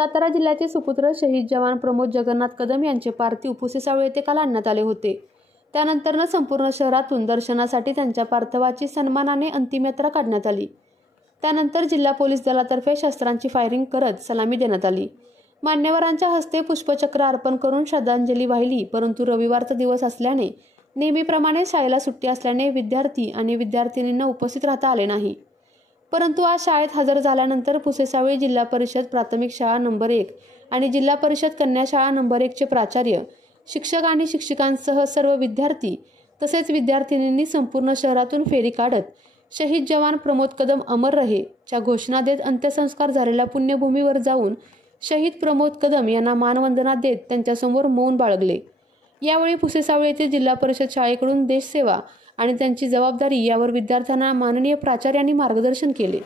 सातारा जिल्ह्याचे सुपुत्र शहीद जवान प्रमोद जगन्नाथ कदम यांचे पार्थिव पुसेसावळे येथे काल आणण्यात आले होते। त्यानंतर संपूर्ण शहरातून दर्शनासाठी त्यांच्या पार्थिवाची सन्मानाने अंतिम यात्रा काढण्यात आली। त्यानंतर जिल्हा पोलीस दलातर्फे शस्त्रांची फायरिंग करत सलामी देण्यात आली। मान्यवरांच्या हस्ते पुष्पचक्र अर्पण करून श्रद्धांजली वाहिली। परंतु रविवारचा दिवस असल्याने नेहमीप्रमाणे शाळेला सुट्टी असल्याने विद्यार्थी आणि विद्यार्थिनींना उपस्थित राहता आले नाही। परंतु आज शाळेत हजर झाल्यानंतर पुसेसावळी जिल्हा परिषद प्राथमिक शाळा नंबर 1 आणि जिल्हा परिषद कन्या शाळा नंबर 1 चे प्राचार्य, शिक्षक आणि शिक्षिकांसह सर्व विद्यार्थी तसेच विद्यार्थिनींनी संपूर्ण शहरातून फेरी काढत शहीद जवान प्रमोद कदम अमर रहे च्या घोषणा देत अंत्यसंस्कार झालेल्या पुण्यभूमीवर जाऊन शहीद प्रमोद कदम यांना मानवंदना देत त्यांच्यासमोर मौन बाळगले। यावेळी पुसेसावळी येथे जिल्हा परिषद शाळेकडून देशसेवा आणि त्यांची जबाबदारी यावर विद्यार्थ्यांना माननीय प्राचार्यांनी मार्गदर्शन केले।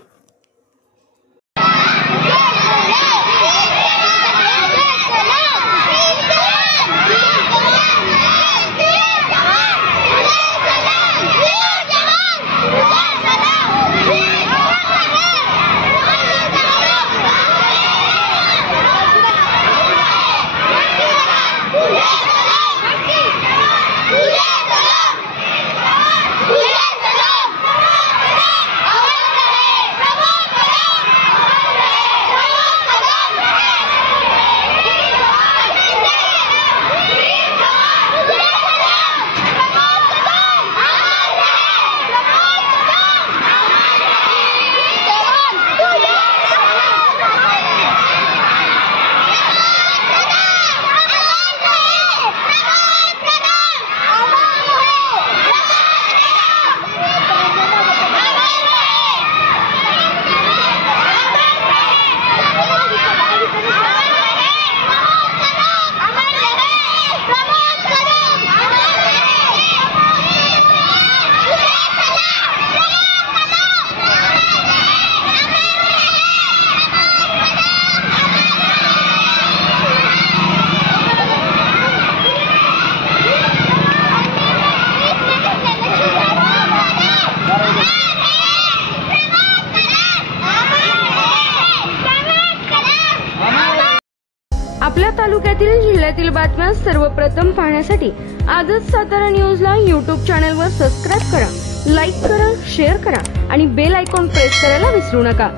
आपल्या तालुक्यातील जिल्ह्यातील बातम्या सर्वप्रथम पाहण्यासाठी आजच सातारा न्यूजला YouTube चॅनलवर सबस्क्राइब करा, लाईक करा, शेअर करा आणि बेल आयकॉन प्रेस करायला विसरू नका।